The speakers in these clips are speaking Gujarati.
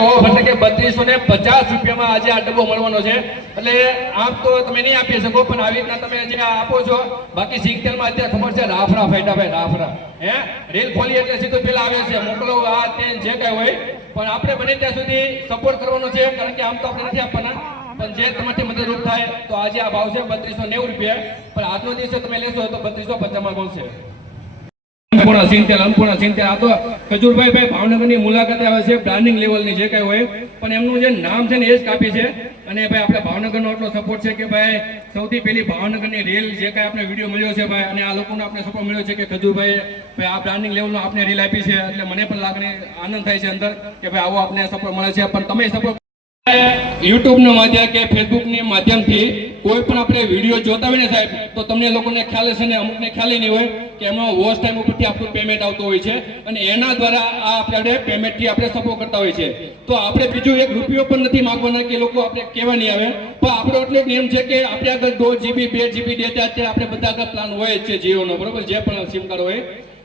એટલે કે 3250 રૂપિયામાં આજે આ ડબ્બો મળવાનો છે. એટલે આમ તો તમે નહીં આપી શકો, પણ આવી રીતના તમે જે આપો છો. બાકી સિંગતેલમાં અત્યારે ખબર છે રાફડા ફાયટા ભાઈ, રાફડા રેલ ખોલી એટલે સીધું પેલા આવે છે મોકલો આ તે જે કાંઈ હોય. પણ આપણે બને ત્યાં સુધી સપોર્ટ કરવાનો છે, કારણ કે આમ તો આપણે નથી આપવાના, પણ જે તમારી મદદરૂપ થાય. તો આજે આ ભાવ છે 3290 રૂપિયા, પણ આજનો દિવસે તમે લેશો તો 3250 મળશે. અન્નપૂર્ણા સિંગતેલ આ તો ખજૂરભાઈ ભાવનગરની મુલાકાતે આવે છે, બ્રાન્ડિંગ લેવલની જે કાંઈ હોય. પણ એમનું જે નામ છે ને એ જ કાપી છે. અને ભાઈ આપણે ભાવનગરનો એટલો સપોર્ટ છે કે ભાઈ સૌથી પહેલી ભાવનગરની રેલ જે કાંઈ આપણે વિડીયો મળ્યો છે ભાઈ, અને આ લોકોનો આપણે સપોર્ટ મળ્યો છે કે ખજૂરભાઈ ભાઈ આ બ્રાન્ડિંગ લેવલનો આપણે રેલ આપી છે. એટલે મને પણ લાગણી આનંદ થાય છે અંદર કે ભાઈ આવો આપણે સપોર્ટ મળે છે. પણ તમે સપોર્ટ યુટ્યુબના માધ્યમ કે ફેસબુકની માધ્યમથી કોઈ પણ આપણે વિડીયો જોતા હોય ને સાહેબ, તો તમને લોકોને ખ્યાલ હશે ને અમુકને ખ્યાલ નહીં હોય કે એમાં વોચ ટાઈમ ઉપરથી આપણું પેમેન્ટ આવતું હોય છે, અને એના દ્વારા આ આપણે પેમેન્ટથી આપણે સપોર્ટ કરતા હોય છે. તો આપણે બીજું એક રૂપિયો પણ નથી માંગવાના કે લોકો આપણે કહેવા નહીં આવે, પણ આપણો એટલો નિયમ છે કે આપણે આગળ 2 GB 2 GB ડેટા અત્યારે આપણે બધા આગળ પ્લાન હોય જ છે જીઓનો, બરોબર, જે પણ સિમ કાર્ડ હોય.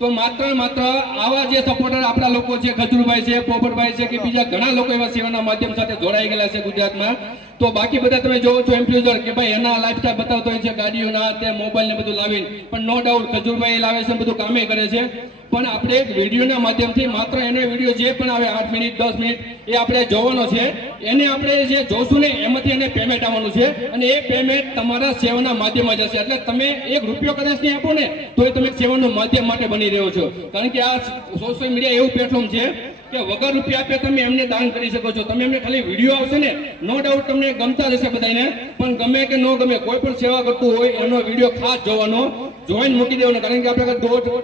તો માત્ર આવા જે સપોર્ટર આપણા લોકો છે, ખજૂરભાઈ છે, પોપટભાઈ છે, કે બીજા ઘણા લોકો એવા સેવાના માધ્યમ સાથે જોડાઈ ગયેલા છે ગુજરાતમાં. તો બાકી બધા તમે જોવો છો ઇન્ફ્લુએન્સર કે ભાઈ એના લાઈફસ્ટાઈલ બતાવતો હોય છે, ગાડીઓના તે મોબાઈલ ને બધું લાવીને, પણ નો ડાઉટ ખજૂરભાઈ લાવે છે, બધું કામે કરે છે. પણ આપણે એક વિડીયોના માધ્યમથી માત્ર એને વિડીયો જે પણ આવે 8 મિનિટ 10 મિનિટ એ આપણે જોવાનો છે. એને આપણે જે જોશું ને એમાંથી એને પેમેન્ટ આવવાનું છે, અને એ પેમેન્ટ તમારા સેવાના માધ્યમ જ હશે. એટલે તમે એક રૂપિયો કદાચ નહીં આપો ને તો એ તમે સેવાનું માધ્યમ માટે બની રહ્યો છો. કારણ કે આ સોશિયલ મીડિયા એવું પ્લેટફોર્મ છે કે વગર રૂપિયા આપે તમે એમને દાન કરી શકો છો. તમે એમને ખાલી વિડીયો આવશે ને, નો ડાઉટ તમને ગમતા જશે બધાને, પણ ગમે કે ન ગમે કોઈ પણ સેવા કરતું હોય એનો વિડીયો ખાસ જોવાનો, જોઈન મૂકી દેવાનો. કારણ કે આપણે 2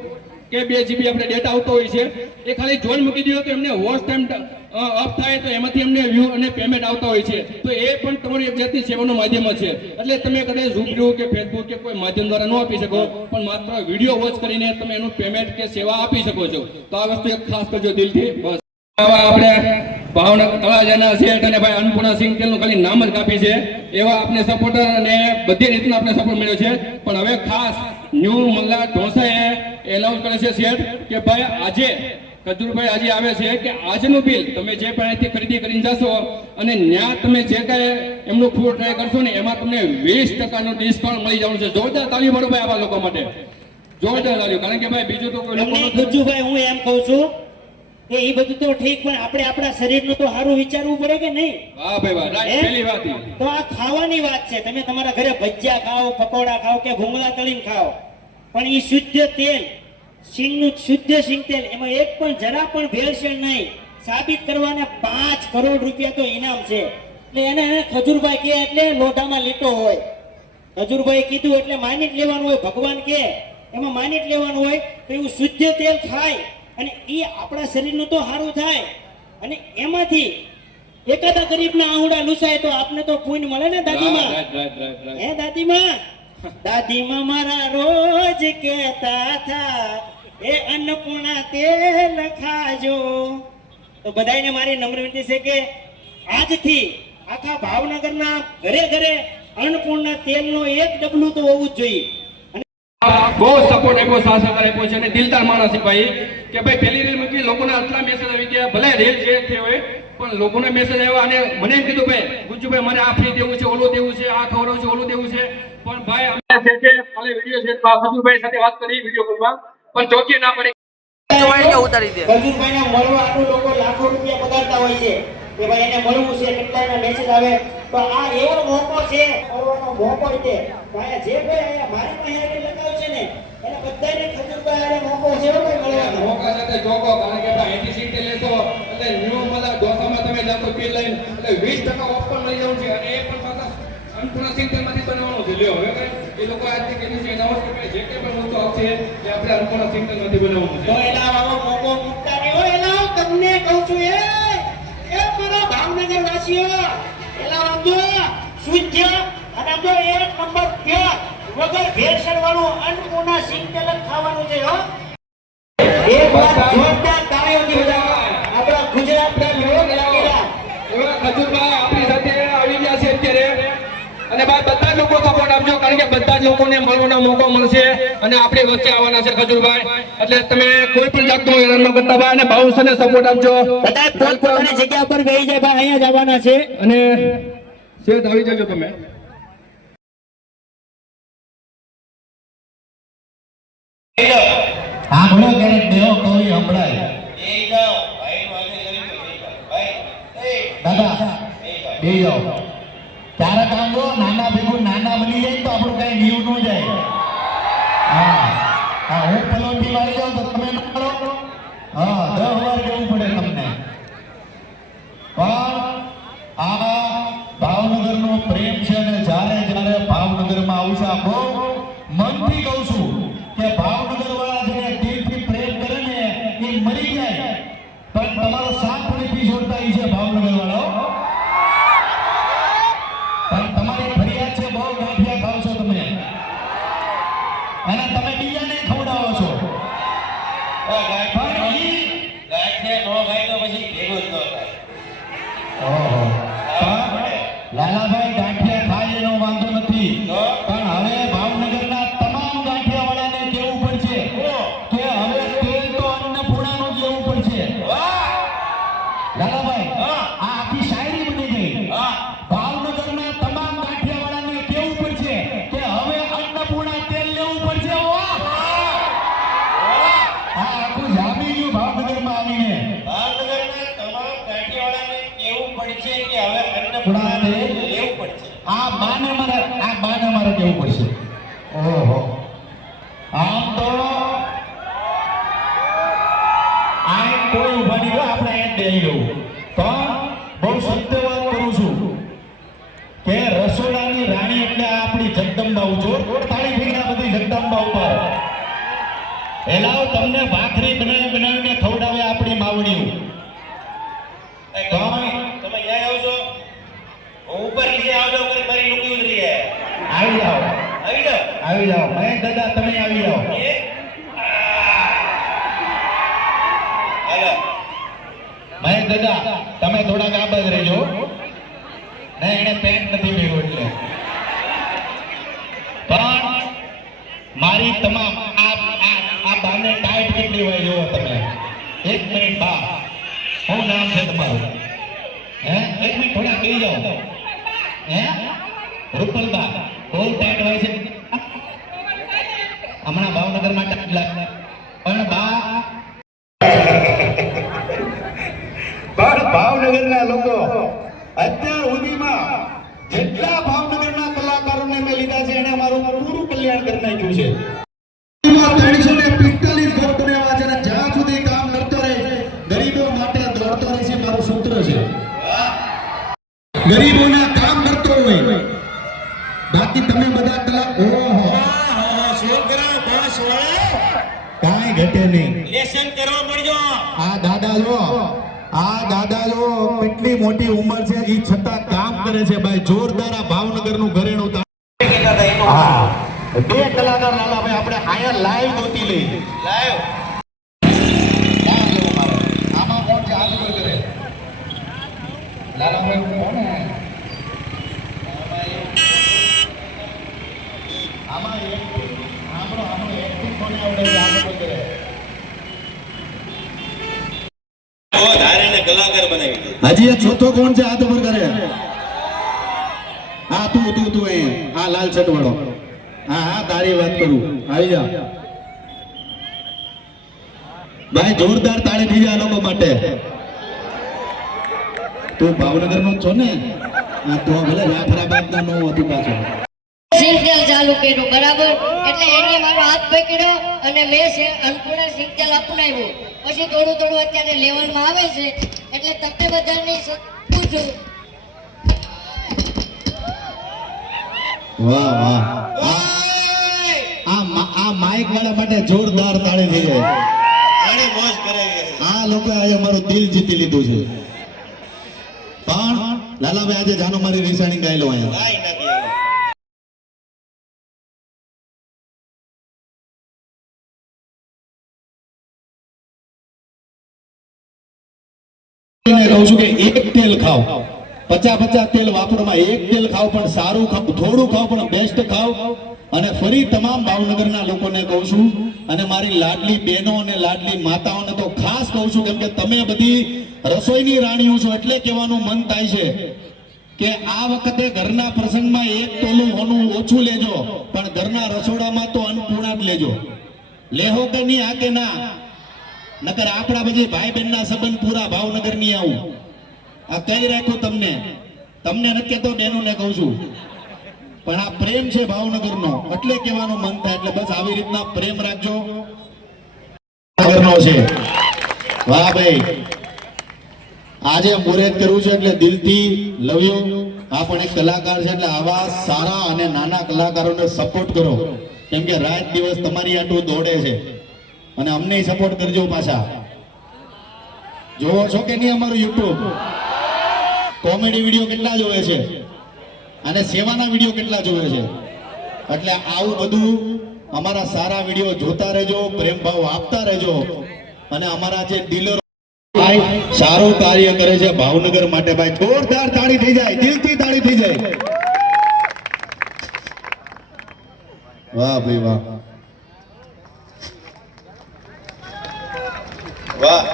કે 2 GB આપણે ડેટા આવતો હોય છે, એ ખાલી જોઈન મૂકી દો તો એમને વોચ ટાઈમ અપ થાય તો એમાંથી એમને વ્યૂ અને પેમેન્ટ આવતા હોય છે. તો એ પણ તમારી એક જાતની સેવાનું માધ્યમ છે. એટલે તમે કદાચ રૂબરૂ કે ફેસબુક કે કોઈ માધ્યમ દ્વારા ન આપી શકો, પણ માત્ર વિડીયો વોચ કરીને તમે એનું પેમેન્ટ કે સેવા આપી શકો છો. તો આ વસ્તુ એક ખાસ કરજો દિલથી. બસ આપણે ભાવનગર તળાજાના શેઠ અને ભાઈ અન્નપૂર્ણા સિંગતેલનું ખાલી નામ જ કાપી છે, એવા આપણે સપોર્ટર અને બધી રીતના આપણે સપોર્ટ મળ્યો છે. પણ હવે ખાસ ન્યૂ મલ્લા ઢોસાએ એનાઉન્સ કરે છે શેઠ કે ભાઈ આજે ખજૂરભાઈ આજે આવે છે કે આજનું બિલ તમે જે પણ અહીંથી ખરીદી કરીને જશો અને ત્યાં તમે જે કાંઈ એમનું ફૂડ ટ્રાય કરશો ને એમાં તમને 20% ડિસ્કાઉન્ટ મળી જવાનું છે. જોરદાર તાળી પાડો ભાઈ આવા લોકો માટે, જોરદાર તાળી. કારણ કે ભાઈ બીજું તો કોઈ લોકો ખજૂરભાઈ હું એમ કહું છું કે એ બધું તો ઠીક, પણ આપણે આપણા શરીરનું તો સારું વિચારવું પડે કે નહીં? વાહ ભાઈ વાહ, રાઈટ, પહેલી વાત. તો આ ખાવાની વાત છે. તમે તમારા ઘરે ભજીયા ખાઓ, પકોડા ખાઓ કે ભૂંગળા તળીને ખાઓ, પણ એ શુદ્ધ તેલ, સિંગનું શુદ્ધ સિંગતેલ, એમાં એક પણ જરા પણ ભેળસેળ નહીં. સાબિત કરવાના 5 કરોડ રૂપિયા તો ઇનામ છે. એટલે એને ખજૂરભાઈ કે એટલે લોઢામાં લીટો હોય. ખજૂરભાઈ કીધું એટલે માની જ લેવાનું હોય. ભગવાન કે એમાં માની જ લેવાનું હોય. તો એવું શુદ્ધ તેલ ખાય અને એ આપણા શરીરનું તો સારું થાય, અને એમાંથી એકાદા ગરીબના આહુડા લૂસાય તો આપને તો પુણ્ય મળે ને દાદીમાં. હે દાદીમાં? દાદીમાં મારા રોજ કહેતા હતા એ અન્નપૂર્ણા તેલ ખાજો. તો બધાને મારી નમ્ર વિનંતી છે કે આજથી આખા ભાવનગરના ઘરે ઘરે અન્નપૂર્ણા તેલનો 1 ડબલું તો હોવું જ જોઈએ. બહુ સપોર્ટ આપ્યો, સાથ સહકાર આપ્યો છે, અને દિલદાર માણસ છે ભાઈ. કે ભાઈ પહેલી રેલ મૂકી, લોકોના આટલા મેસેજ આવી ગયા, ભલે રેલ જે થયો હોય પણ લોકોના મેસેજ આવ્યા. અને મને એમ કીધું ભાઈ ગુજ્જુભાઈ મારે આ ફ્રી દેવું છે, ઓલું દેવું છે, આ ખવડાવવું છે, ઓલું દેવું છે. પણ ભાઈ અમે છે કાલે વિડીયો છે ખજૂરભાઈ સાથે વાત કરી વિડીયો કોલમાં, પણ ચોકી ના પડી. ખજૂરભાઈને મળવા આટલું લોકો લાખો રૂપિયા પગારતા હોય છે કે ભાઈ એને મળવું છે, કેટલાના મેસેજ આવે. તો આ એવો મોકો છે, મળવાનો મોકો છે. ભાઈ જે ભાઈ મારી પાસે આવીને લગાવ છે ને એને બધાને ખજૂરભાઈ આને મોકો છે ભાઈ મળવાનો. મોકા સાથે ચોકો, કારણ કે ભાઈ અહીંથી સીટ લેશો એટલે ન્યૂ મલા ઢોસામાં તમે જાશો બિલ લઈને એટલે 20% ઓફ પણ લઈ જવું છે. અને એ પણ પાછા અન્નપૂર્ણા સિંગતેલમાંથી બનાવવાનું છે. લ્યો હવે એ લોકો આજથી કીધું છે એનાઉન્સ કે જે કંઈ પણ વસ્તુ આવશે એ આપણે અન્નપૂર્ણા સિંગતેલમાંથી બનાવવાનું છે. તો એલા આવો મોકો મૂકતા નહીં હોય. એલા તમને કહું છું એ મારા ભાવનગર વાસીઓ, એલા સમજો શુદ્ધ અને સમજો 1 નંબર પ્યોર વગર ભેળસેળ વાળું અન્નપૂર્ણા સિંગતેલ ખાવાનું છે. હો એક વાર જોરદાર તાળીઓથી બજાવો આપણા ગુજરાતના લોક લાગેલા એવા ખજૂરભાઈ આપણી સાથે આવી ગયા છે અત્યારે. અને ભાઈ બધા જ લોકો સપોર્ટ આપજો, કારણ કે બધા જ લોકોને મળવાનો મોકો મળશે અને આપણી વચ્ચે આવવાના છે ખજૂરભાઈ. એટલે તમે કોઈ પણ જાતનું હેરાન ન કરતા ભાઈ, અને બાઉન્સરને સપોર્ટ આપજો. બધા પોતપોતાની જગ્યા પર બેસી જાય ભાઈ, અહીંયા જ આવવાના છે. અને શેઠ આવી જજો તમે. હા બોલો ક્યારેક દેવો કોઈ સંભળાય. દાદા બે જાઓ. ક્યારેક આમ જો નાના ભેગું નાના બની જાય તો આપણું કઈ નીવ ન જાય. હા હા, હું પલોઠી મારી જાઉં તો તમે ન કરો. હા 10 વાર જવું પડે તમને. પણ આ ભાવનગરનો પ્રેમ છે, અને જ્યારે જ્યારે ભાવનગરમાં આવશે, બહુ મનથી કહું છું કે ભાવનગર વાળા જેને દિલથી પ્રેમ કરે ને એ મરી જાય, પણ તમારો સાથ નથી છોડતા એ છે ભાવનગર વાળો. પણ તમારી ફરિયાદ છે બહુ ગાંઠિયા ખાવ છો તમે, અને તમે બીજાને ખવડાવો છો. ઓહો, લાલાભાઈ ગાંઠિયા ખાય એનો વાંધો નથી, પણ હવે ભાવનગરના તમામ ગાંઠિયા વાળાને કેવું પડશે કે હવે તેલ તો અન્નપૂર્ણાનું જ લેવું પડશે. લાલાભાઈ આ આખી શાયરી બની ગઈ. ભાવનગરના તમામ ગાંઠિયા વાળાને કેવું પડશે કે હવે અન્નપૂર્ણા તેલ લેવું પડશે. આ આખું જામી ગયું ભાવનગરમાં આવીને. આ બાને મારે કેવું પડશે. ઓહો, આમ તો આ કોઈ ઉભા નહીં રહ્યો, આપણે એ દઈ ગયું. પણ બહુ સત્ય વાત કરું છું કે રસોડાની રાણી એટલે આપણી જગદંબા. જોર તાળી ફેરા બધી જગદંબા ઉપર. એલાવ તમને ભાખરી બનાવીને ખવડાવે આપણી માવડીઓ. આવી જાઓ મહેશ દાદા, તમે આવી જાઓ. મહેશ દાદા તમે થોડાક આ બાજુ રહેજો. ને એને પેન્ટ નથી પહેર્યું એટલે. પણ મારી તમામ આ બાને ટાઈટ કેટલી હોય જોવો તમે. 1 મિનિટ બા, શું નામ છે તમારું? હે 1 મિનિટ થોડા કહી જાઓ. હે રૂપલબા, બહુ ટાઈટ હોય છે. હમણાં ભાવનગરમાં ટાઈટ લાગે, પણ ભાવનગરના લોકો અત્યાર સુધીમાં જેટલા ભાવનગરના કલાકારોને મેં લીધા છે એને મારું પૂરું કલ્યાણ કરી નાખ્યું છે. 345 ઘર બનાવ્યા છે, અને જ્યાં સુધી કામ કરતો રહે ગરીબો માટે દોડતો રહે છે, મારું સૂત્ર છે. ગરીબોના કામ કરતો હોય, બાકી તમે બધા કલાક કાંઈ ઘટે નહીં. લેસન કરવા પડજો. આ દાદા જો કેટલી મોટી ઉંમર છે, એ છતાં કામ કરે છે ભાઈ. જોરદાર આ ભાવનગરનું ઘરેણું. હા 2 કલાકાર લાલાભાઈ આપણે આયા લાઈવ ગોતી લઈ. લાઈવ આમાં કોણ છે? હાથ ઉપર કરે લાલાભાઈ. કોણ હે આમાં? આપણો એક્ટિંગ કોને આવડે છે? હાથ ઉપર કરે. કલાકાર બનાવી દે. હજી એક ચોથો કોણ છે? હાથ ઉપર કરે. હા તું અહીંયા આ લાલ શર્ટ વાળો. હા તારી વાત કરું. આવી જા ભાઈ, જોરદાર તાળી થઈ જાય આ લોકો માટે. તું ભાવનગર નો છો ને? હા તો ભલે જાફરાબાદ ના નો હતું પાછો. સિંગતેલ ચાલુ કર્યું બરાબર, એટલે એને મારો હાથ પકડ્યો અને મેં અન્નપૂર્ણા સિંગતેલ અપનાવ્યું. પછી થોડું થોડું અત્યારે લેવલમાં આવે છે, એટલે તમે બધાને પૂછું. વાહ વાહ, આ માઇક વાળા માટે જોરદાર તાળી થઈ જાય. આ લોકો આજે મારું દિલ જીતી લીધું છે. પણ લાલાભાઈ આજે જાનો મારી રીસાણી ગાયલો અહીંયા. કહું છું કે એક તેલ ખાઓ, પચા તેલ વાપરમાં એક તેલ ખાઓ પણ સારું ખાઓ, થોડું ખાઓ પણ બેસ્ટ ખાઓ. અને ફરી તમામ ભાવનગરના લોકોને કહું છું અને મારી લાડલી બહેનો અને લાડલી માતાઓને તો ખાસ કહું છું, કેમ કે તમે બધી રસોઈની રાણીઓ છો એટલે કહેવાનું મન થાય છે કે આ વખતે ઘરના પ્રસંગમાં એક તોલું હોનું ઓછું લેજો, પણ ઘરના રસોડામાં તો અન્નપૂર્ણા જ લેજો. લેહો કે નહીં, આ કે ના? નકર આપણા પછી ભાઈ બહેનના સંબંધ પૂરા ભાવનગર ની આવું. આ કઈ રાખ્યું તમને નથી કહેતો, બહેનોને કહું છું. પણ આ પ્રેમ છે ભાવનગરનો એટલે કહેવાનું મન થાય. એટલે બસ આવી રીતના પ્રેમ રાખજો. ભાવનગરનો છે. વાહ ભાઈ, આજે મુહૂર્ત કરવું છે એટલે દિલથી લવ યુ. આ પણ એક કલાકાર છે એટલે આવા સારા અને નાના કલાકારોને સપોર્ટ કરો, કેમ કે રાત દિવસ તમારી આટલું દોડે છે. અને અમને સપોર્ટ કરજો. પાછા જોવો છો કે નહીં અમારું યુટ્યુબ? કોમેડી વિડીયો કેટલા જોવે છે અને સેવાના વિડીયો કેટલા જોવે છે? એટલે આવું બધું અમારા સારા વિડીયો જોતા રહેજો, પ્રેમ ભાવ આપતા રહેજો. અને અમારા જે ડીલરો સારું કાર્ય કરે છે ભાવનગર માટે, ભાઈ જોરદાર તાળી થઈ જાય, દિલથી તાળી થઈ જાય. વાહ ભાઈ વાહ, વાહ. વાહ.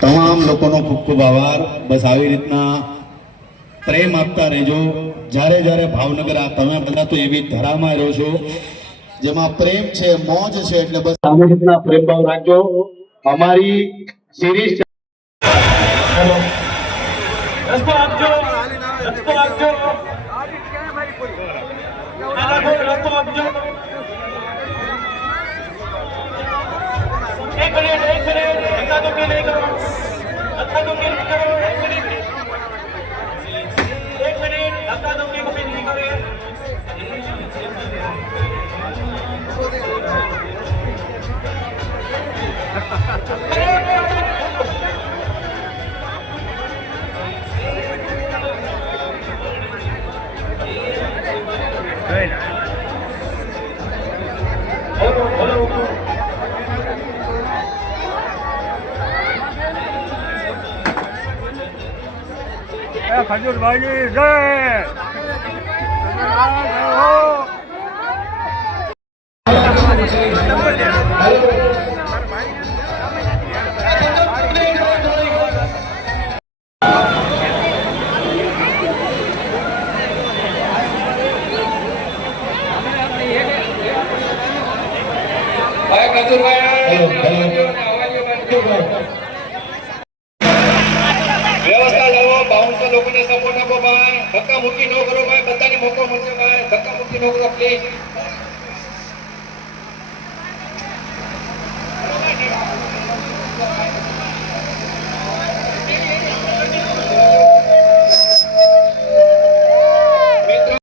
તમામ લોકોનો ખૂબ ખૂબ આભાર. બસ આવી રીતના પ્રેમ આપતા રહેજો. જ્યારે જ્યારે ભાવનગર આ તમે બધા તો એવી ધરામાં રહો છો જેમાં પ્રેમ છે, મોજ છે, એટલે બસ આવી રીતના પ્રેમ ભાવ રાખજો. અમારી સિરીઝ રસ્તો આપજો, રસ્તો આપજો, રસ્તો આપજો. એક મિનિટ, ધક્કા ધુક્કી નહીં કરો, ધક્કા ધુક્કી નહીં કરો. એક મિનિટ, ધક્કા ધુક્કી નહીં કરે. ખજૂરભાઈની જય. ભાઈ કતુરભાઈ વ્યવસ્થા લાવો, બાઉન્સર લોકોને સપોર્ટ આપો ભાઈ. ધક્કા મુક્કી ન કરો ભાઈ, બધાને મોકો મળશે ભાઈ. ધક્કા મુક્કી ન કરો પ્લીઝ.